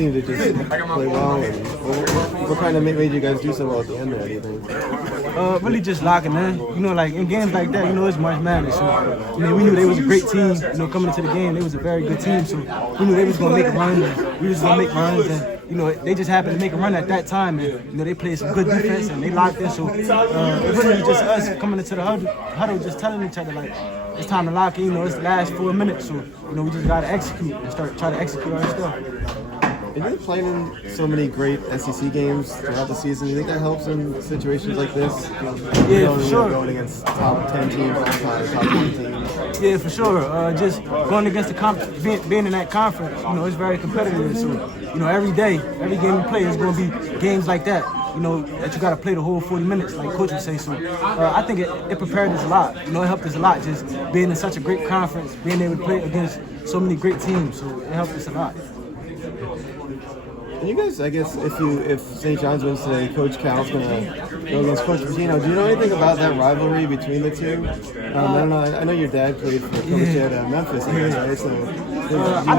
To just play well, and what kind of made you guys do so well at the end there, do you think? Really just locking in. You know, like in games like that, you know, it's March Madness. So, I mean, we knew they was a great team. You know, coming into the game, they was a very good team. So we knew they was gonna make a run. And we was gonna make runs, and you know, they just happened to make a run at that time. And you know, they played some good defense and they locked in. So it really just us coming into the huddle, just telling each other like, it's time to lock in. You know, it's the last 4 minutes. So you know, we just gotta execute and try to execute our stuff. And you're playing in so many great SEC games throughout the season. Do you think that helps in situations like this? Yeah, for sure. Going against top 10 teams all the time, top 20 teams. Yeah, for sure. Just going against the being in that conference, you know, it's very competitive. So, you know, every day, every game we play is going to be games like that. You know, that you got to play the whole 40 minutes, like Coach would say. So I think it prepared us a lot. You know, it helped us a lot just being in such a great conference, being able to play against so many great teams. So it helped us a lot. And you guys, I guess, if St. John's wins today, Coach Cal's going to go against Coach Pitino. Do you know anything about that rivalry between the two? I don't know. I know your dad played for Coach at Memphis, right? So, I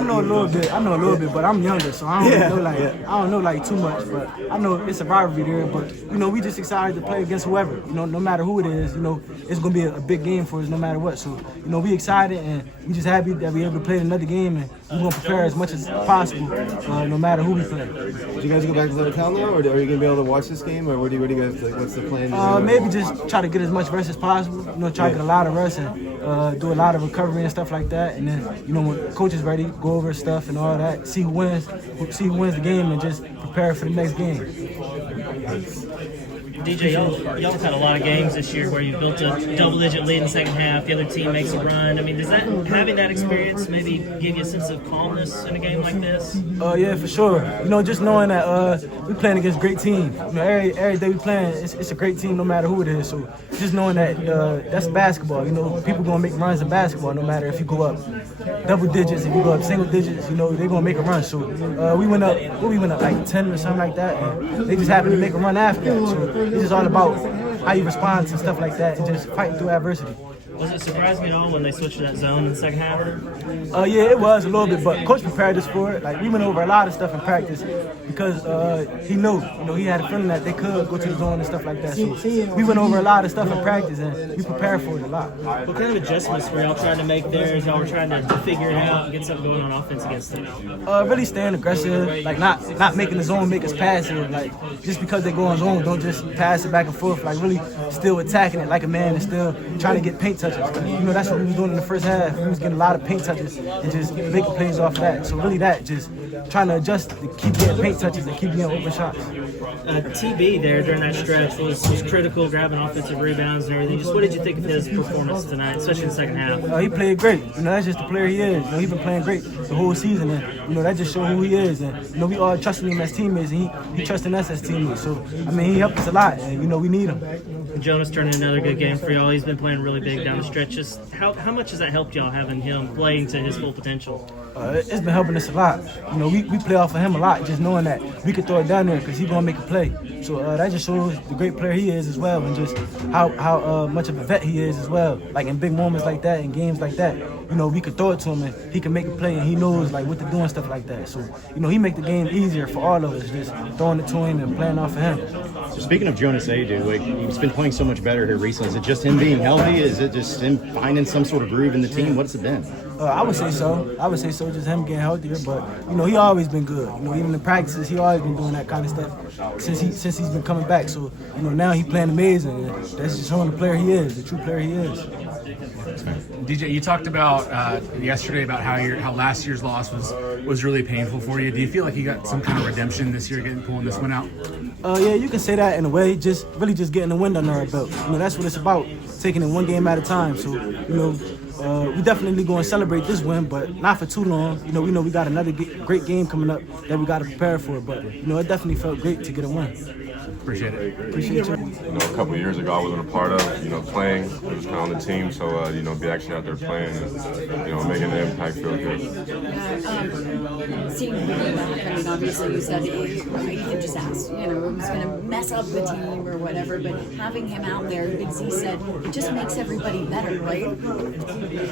know a little bit. I know a little bit, but I'm younger, so I don't know like too much. But I know it's a rivalry there. But you know, we just excited to play against whoever. You know, no matter who it is. You know, it's gonna be a big game for us, no matter what. So you know, we excited and we just happy that we're able to play another game, and we're gonna prepare as much as possible, no matter who we play. Do you guys go back to the hotel now, or are you gonna be able to watch this game, or what do you guys like? What's the plan? Maybe just try to get as much rest as possible. You know, try to get a lot of rest and do a lot of recovery and stuff like that, and then you know, when coach is ready, go over stuff and all that, see who wins the game, and just prepare for the next game. DJ, y'all had a lot of games this year where you built a double-digit lead in the second half. The other team makes a run. I mean, does that having that experience maybe give you a sense of calmness in a game like this? Yeah, for sure. You know, just knowing that we're playing against great teams. You know, every day we playing, it's a great team no matter who it is. So just knowing that that's basketball. You know, people gonna make runs in basketball no matter if you go up double digits, if you go up single digits. You know, they're gonna make a run. So we went up like 10 or something like that, and they just happened to make a run after that. So it's just all about how you respond to stuff like that and just fighting through adversity. Was it surprising at all when they switched to that zone in the second half? Yeah, it was a little bit, but Coach prepared us for it. Like, we went over a lot of stuff in practice because he knew, you know, he had a feeling that they could go to the zone and stuff like that. So we went over a lot of stuff in practice, and we prepared for it a lot. What kind of adjustments were y'all trying to make there as y'all were trying to figure it out and get something going on offense against them? Really staying aggressive, like not making the zone make us passive. Like, just because they go on zone, don't just pass it back and forth. Like, really still attacking it like a man and still trying to get paint touches. You know, that's what we was doing in the first half. We was getting a lot of paint touches and just making plays off of that. So really just trying to adjust to keep getting paint touches and keep getting open shots. TB there during that stretch was critical, grabbing offensive rebounds and everything. Just what did you think of his performance tonight, especially in the second half? He played great. You know, that's just the player he is. You know, he's been playing great the whole season, and you know, that just shows who he is. And you know, we all trusting him as teammates, and he trusting us as teammates. So I mean, he helped us a lot, and you know, we need him. Jonas turned in another good game for y'all. He's been playing really big down the stretch. Just how much has that helped y'all having him playing to his full potential? It's been helping us a lot. You know, we play off of him a lot, just knowing that we could throw it down there because he's gonna make a play. So that just shows the great player he is as well, and just how much of a vet he is as well. Like in big moments like that, in games like that, you know, we could throw it to him and he can make a play, and he knows like what to do and stuff like that. So you know, he make the game easier for all of us, just throwing it to him and playing off of him. So speaking of Jonas Adu, like, he's been playing so much better here recently. Is it just him being healthy? Is it just him finding some sort of groove in the team? What's it been? I would say so. Just him getting healthier. But you know, he always been good. You know, even in practices, he always been doing that kind of stuff since he's been coming back. So you know, now he playing amazing. And that's just showing the player he is, the true player he is. DJ, you talked about yesterday about how last year's loss was really painful for you. Do you feel like you got some kind of redemption this year, pulling this one out? Yeah, you can say that in a way. Just getting the wind under our belt. You know, that's what it's about. Taking it one game at a time. So you know, we definitely going to celebrate this win, but not for too long. You know we got another great game coming up that we got to prepare for. But you know, it definitely felt great to get a win. Appreciate it. Appreciate you. You know, a couple of years ago, I wasn't a part of, you know, playing. I was kind of on the team, so, you know, be actually out there playing and, you know, making an impact feel good. Seeing him back, I mean, obviously you said you could just ask, you know, it was going to mess up the team or whatever, but having him out there, Big Z said, it just makes everybody better, right?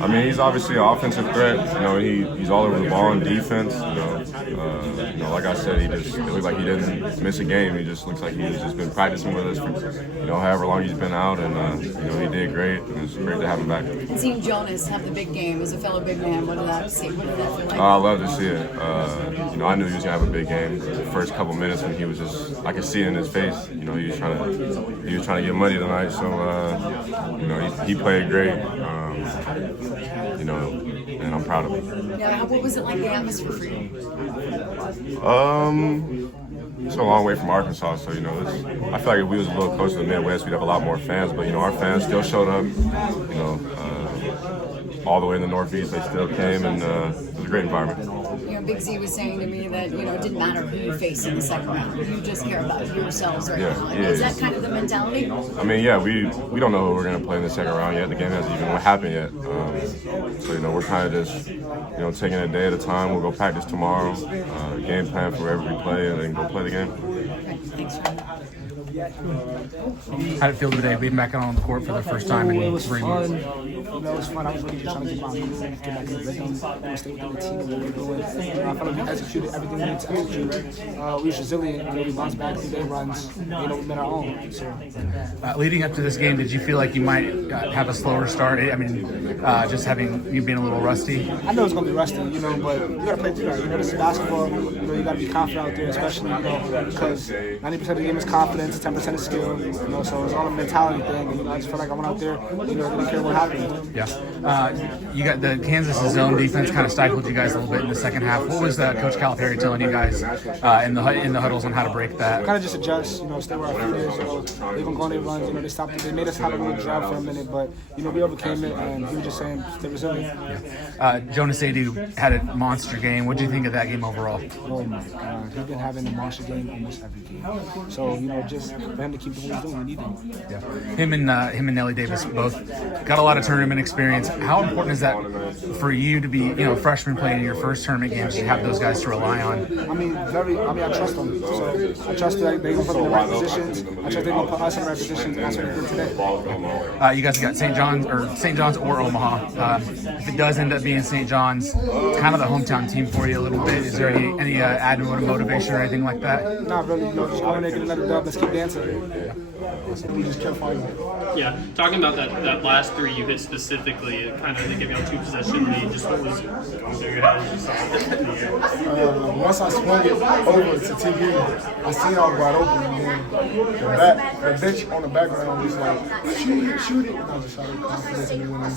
I mean, he's obviously an offensive threat. You know, he's all over the ball in defense. You know, You know, like I said, it looked like he didn't miss a game. He just looks like he's just been practicing with us for, you know, however long he's been out, and you know, he did great, and it's great to have him back. And seeing Jonas have the big game as a fellow big man, what did that feel like? I love to see it. You know, I knew he was gonna have a big game. The first couple minutes when he was just, I could see it in his face. You know, he was trying to get money tonight. So you know, he played great. You know, and I'm proud of him. Yeah, what was it like, the atmosphere for you? It's a long way from Arkansas, so you know, I feel like if we was a little closer to the Midwest, we'd have a lot more fans. But you know, our fans still showed up. You know, all the way in the Northeast, they still came, and it was a great environment. You know, Big Z was saying to me that, you know, it didn't matter who you face in the second round. You just care about yourselves right now. Is that kind of the mentality? I mean, yeah, we don't know who we're going to play in the second round yet. The game hasn't even happened yet. So, you know, we're kind of just, you know, taking it a day at a time. We'll go practice tomorrow, game plan for wherever we play, and then go play the game. Okay, thanks, John. How did it feel today being back out on the court for the first time in 3 months? You know, it was fun. I was really just trying to get my move, get back in the rhythm, stay within the team, what we're doing. I felt like we executed everything we needed to execute. We were resilient. You know, we bounced back through their runs. You know, we made our own. So. Leading up to this game, did you feel like you might have a slower start? I mean, just having you being a little rusty. I know it's gonna be rusty, you know, but you gotta play through that. You know, this is basketball. You know, you gotta be confident out there, especially, you know, because 90% of the game is confidence, 10% is skill. You know, so it's all a mentality thing. And, you know, I just feel like I went out there, you know, didn't care what happened. Yeah. You got the Kansas zone defense kind of stifled you guys a little bit in the second half. What was Coach Calipari telling you guys in the huddles on how to break that? Kind of just adjust, you know, stay where our feet is. You know, they've been going their runs. You know, they made us have a little drought for a minute, but you know, we overcame it, and he was just saying stay resilient. Yeah. Jonas Adu had a monster game. What do you think of that game overall? Oh my God, he's been having a monster game almost every game. So you know, just for him to keep doing what he's doing, we need him. Yeah. Him and Nelly Davis both got a lot of tournament experience. How important is that for you to be, you know, freshman playing in your first tournament games to have those guys to rely on? I trust them. So I trust that they're going to put them in the right positions. I trust they're going to put us in the right positions, and that's what we did today. You guys got St. John's or Omaha. If it does end up being St. John's, kind of the hometown team for you a little bit. Is there any added motivation or anything like that? Not really. You know, just want to make it another dub. Let's keep dancing. We just kept fighting. Yeah, talking about that last three you hit specifically, it kind of gave you a 2-possession lead. Just what was going through your head as you saw it in the air? Once I swung it over to TV, I seen all wide open, and then the bench on the background was like, shoot it, and I just shot it confidence and went in.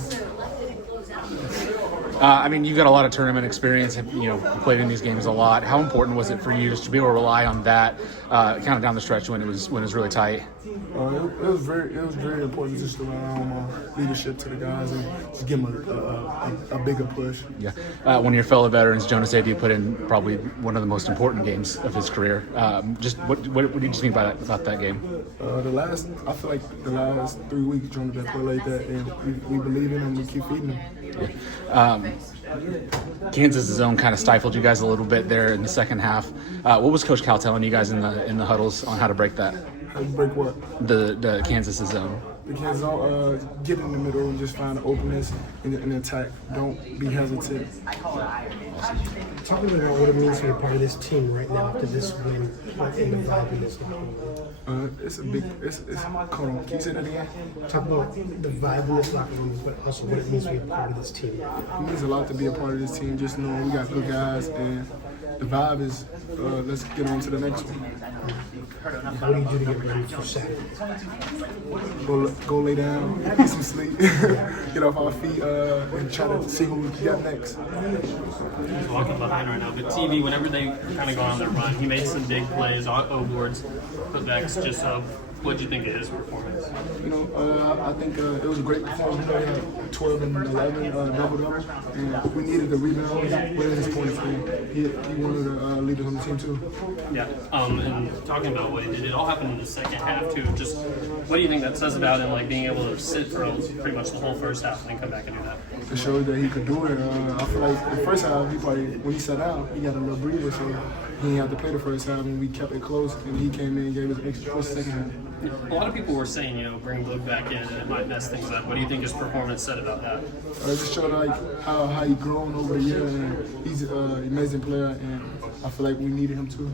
I mean, you've got a lot of tournament experience. You know, played in these games a lot. How important was it for you just to be able to rely on that, kind of down the stretch when it was really tight? It was very important just to rely on my leadership to the guys and just give them a bigger push. Yeah, one of your fellow veterans, Jonas Adu, put in probably one of the most important games of his career. Just what did you think about that game? I feel like the last 3 weeks, Jonas been playing like that, and we believe in him. We keep feeding him. Yeah. Kansas zone kind of stifled you guys a little bit there in the second half. What was Coach Cal telling you guys in the huddles on how to break that? How to break what? The Kansas zone. The Kansas zone, get in the middle and just find the openness in the attack. Don't be hesitant. Talk a little about what it means to be a part of this team right now after this win, in the vibe in this locker room. It's a big. Hold on. Can you say that again? Talk about the vibe in this locker room, but also what it means to be a part of this team. It means a lot to be a part of this team. Just knowing we got good guys, and the vibe is let's get on to the next one. What do you do to get ready for Saturday? Go lay down, get some sleep, get off our feet, and try to see who we got next. He's walking behind right now, but TV, whenever they kind of go on their run, he made some big plays, O-boards, putbacks. Just what did you think of his performance? You know, I think it was a great performance. He had 12 and 11 double-double, and we needed the rebound within his points. He wanted to lead us on the team too. Yeah, and talking about what he did, it all happened in the second half too. Just what do you think that says about him, like being able to sit for pretty much the whole first half and then come back and do that? It showed that he could do it. I feel like the first half, when he sat out, he got a little breather, so he didn't have to play the first half, and we kept it close, and he came in and gave us an extra push second half. A lot of people were saying, you know, bring Luke back in and it might mess things up. What do you think his performance said about that? It just showed like how he grown over the year, and he's an amazing player, and I feel like we needed him too.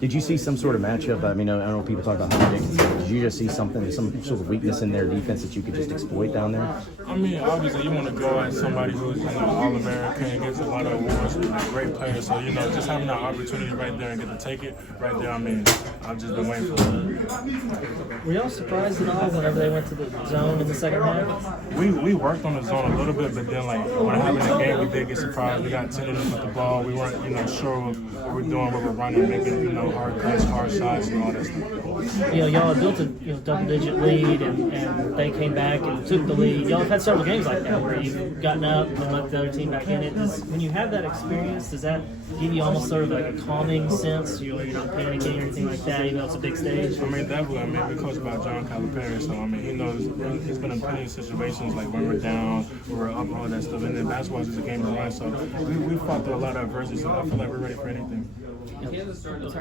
Did you see some sort of matchup? I mean, I don't know if people talk about how ridiculous. Did you just see something, some sort of weakness in their defense that you could just exploit down there? I mean, obviously, you want to go at somebody who's All-American, gets a lot of awards, and a great player. So, just having that opportunity right there and get to take it right there, I mean, I've just been waiting for it. Were y'all surprised at all whenever they went to the zone in the second half? We worked on the zone a little bit, but then, when happened in the game, we did get surprised. We got tentative with the ball. We weren't, sure what we're doing, what we're running, making, hard cuts, hard shots, and all that stuff. Y'all had built a double-digit lead, and they came back and took the lead. Y'all have had several games like that where you've gotten up and let the other team back in it. When you have that experience, does that give you almost sort of like a calming sense? You're not panicking or anything like that, even though it's a big stage? I mean, definitely. I mean, we coach about John Calipari, so I mean, he knows. He's been in plenty of situations like when we're down, when we're up, all that stuff. And then basketball is just a game to run, so we fought through a lot of adversity. So I feel like we're ready for anything.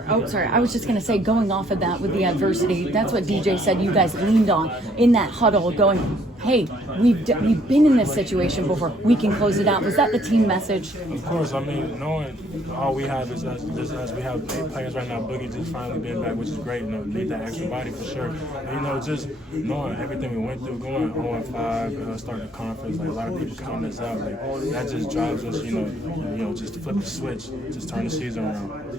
Oh, sorry. I was just going to say, going off of that with the adversity, that's what DJ said you guys leaned on in that huddle, going, hey, we've been in this situation before. We can close it out. Was that the team message? Of course. I mean, knowing all we have is us. We have 8 players right now. Boogie just finally being back, which is great. Need that extra body for sure. And, just knowing everything we went through, going 0-5, starting the conference, a lot of people counting us out. That just drives us, just to flip the switch, just turn the season around.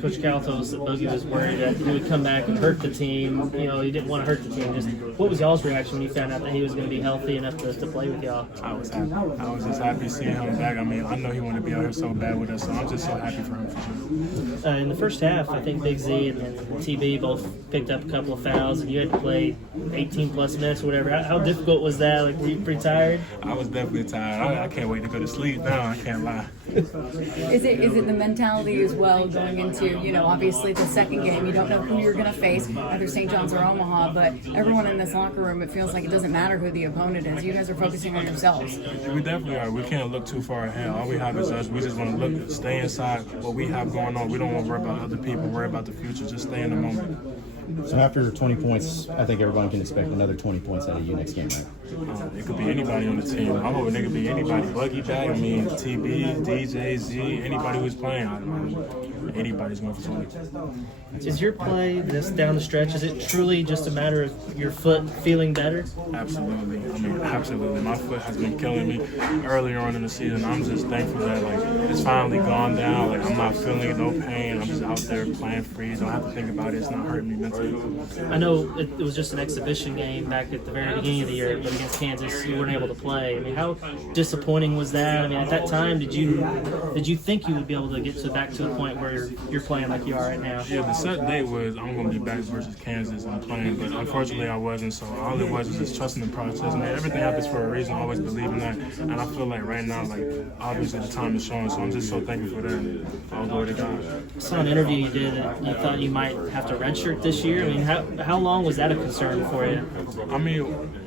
Coach Cal told us that Boogie was worried that he would come back and hurt the team. He didn't want to hurt the team. Just what was y'all's reaction when you found out that he was going to be healthy enough to play with y'all? I was happy. I was just happy seeing him back. I mean, I know he wanted to be out here so bad with us, so I'm just so happy for him for sure. In the first half, I think Big Z and TB both picked up a couple of fouls, and you had to play 18-plus minutes or whatever. How difficult was that? Were you pretty tired? I was definitely tired. I can't wait to go to sleep now. I can't lie. Is it the mentality as well going into, obviously the second game, you don't know who you're going to face, either St. John's or Omaha, but everyone in this locker room, it feels like it doesn't matter who the opponent is. You guys are focusing on yourselves. We definitely are. We can't look too far ahead. All we have is us. We just want to stay inside what we have going on. We don't want to worry about other people, worry about the future. Just stay in the moment. So after 20 points, I think everyone can expect another 20 points out of you next game, right? It could be anybody on the team. I'm hoping it could be anybody. Buggy back, TB, DJ, Z, anybody who's playing. Anybody's going for 20. Is your play this down the stretch, is it truly just a matter of your foot feeling better? Absolutely. Absolutely. My foot has been killing me earlier on in the season. I'm just thankful that it's finally gone down. I'm not feeling no pain. I'm just out there playing free. Don't have to think about it. It's not hurting me mentally. I know it was just an exhibition game back at the very beginning of the year, but against Kansas, you weren't able to play. How disappointing was that? At that time, did you think you would be able to get back to a point where you're playing like you are right now? Yeah, the set date was I'm going to be back versus Kansas and playing, but unfortunately I wasn't. So all it was just trusting the process. Everything happens for a reason. I always believe in that, and I feel like right now, obviously the time is showing. So I'm just so thankful for that. All glory to God. I saw an interview you did that you thought you might have to redshirt this year. How long was that a concern for you?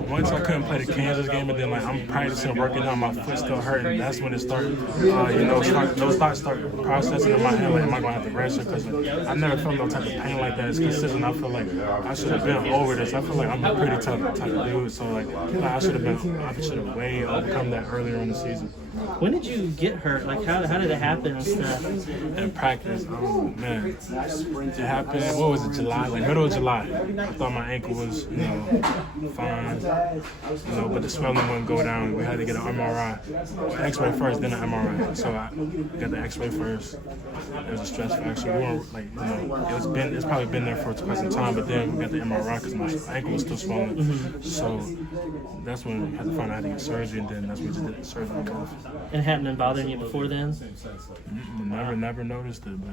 Once I couldn't play the Kansas game, and then I'm practicing, working out, my foot still hurting. That's when it started. Those thoughts start processing in my head. Am I going to have to redshirt? Because I never felt no type of pain like that. It's consistent. I feel like I should have been over this. I feel like I'm a pretty tough type of dude. So I should have way overcome that earlier in the season. When did you get hurt? How did it happen and stuff? In practice, man, it happened. What was it? July, middle of July. I thought my ankle was, fine, but the swelling wouldn't go down. We had to get an MRI, X-ray first, then an MRI. So I got the X-ray first. It was a stress fracture. We weren't it's probably been there for quite some time, but then we got the MRI because my ankle was still swollen. Mm-hmm. So that's when we had to find out how to get surgery, and then that's when we just did the surgery. And it hadn't been bothering you before then? Never noticed it, but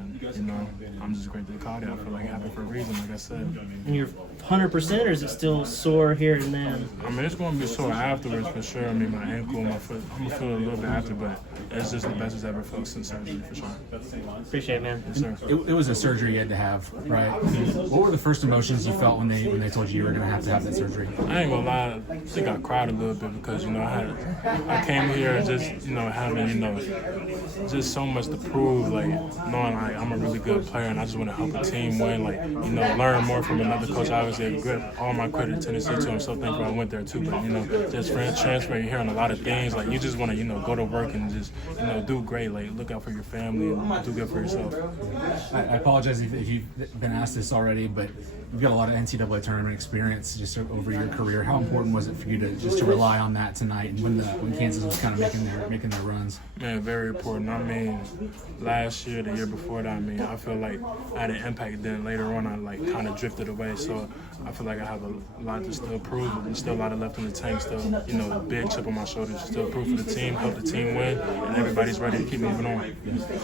I'm just grateful to call it. I feel like it happened for a reason, like I said. And you're 100%, or is it still sore here and then? It's going to be sore afterwards for sure. My ankle, my foot, I'm going to feel it a little bit after, but it's just the best it's ever felt since surgery, for sure. Appreciate it, man. Yes, sir. It was a surgery you had to have, right? What were the first emotions you felt when they told you were going to have that surgery? I ain't going to lie. I think I cried a little bit because, I came here just having, just so much to prove, like, knowing like I'm a really good player and I just want to help the team win, like, learn more from another coach. Obviously, all my credit to Tennessee too. I'm so thankful I went there too. But, just transferring here on a lot of things, like, you just want to, go to work and just, do great, like, look out for your family and do good for yourself. I apologize if you've been asked this already, but you've got a lot of NCAA tournament experience just over your career. How important was it for you to rely on that tonight and when Kansas was kind of making their runs? Man, very important. I mean, last year, the year before that, I feel like I had an impact. Then later on, I like kind of drifted away. So I feel like I have a lot to still prove. There's still a lot left in the tank. Still, a big chip on my shoulder to still prove for the team, help the team win, and everybody's ready to keep moving on.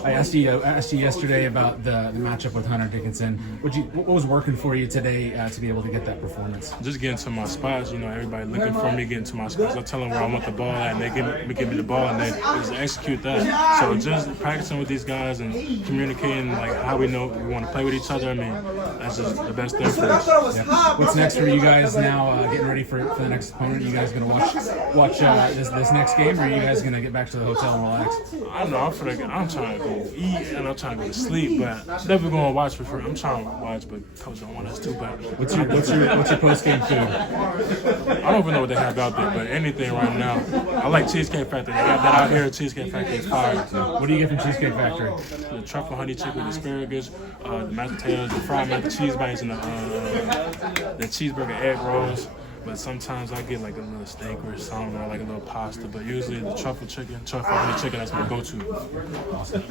I asked you yesterday about the matchup with Hunter Dickinson. What was working for you today to be able to get that performance? Just getting to my spots. Everybody looking for me, getting to my spots. I tell them where I want the ball at, and they give me the ball, and they just execute that. So just practicing with these guys and communicating like how we know we want to play with each other. That's just the best thing for us. Yeah. What's next for you guys now? Getting ready for the next opponent. You guys gonna watch this next game, or are you guys gonna get back to the hotel and relax? I know. I'm trying to go eat and I'm trying to go to sleep, but definitely going to watch before. I'm trying to watch, but coach don't want us to. But what's your post game food? I don't even know what they have out there, but anything right now. I like Cheesecake Factory. They got that out here. Cheesecake Factory is fire. What do you get from Cheesecake Factory? The truffle honey chicken with asparagus, the mashed potatoes, the fried mac and cheese bites, and the cheeseburger egg rolls. But sometimes I get like a little steak or something, or like a little pasta. But usually the truffle honey chicken, that's my go-to. Awesome.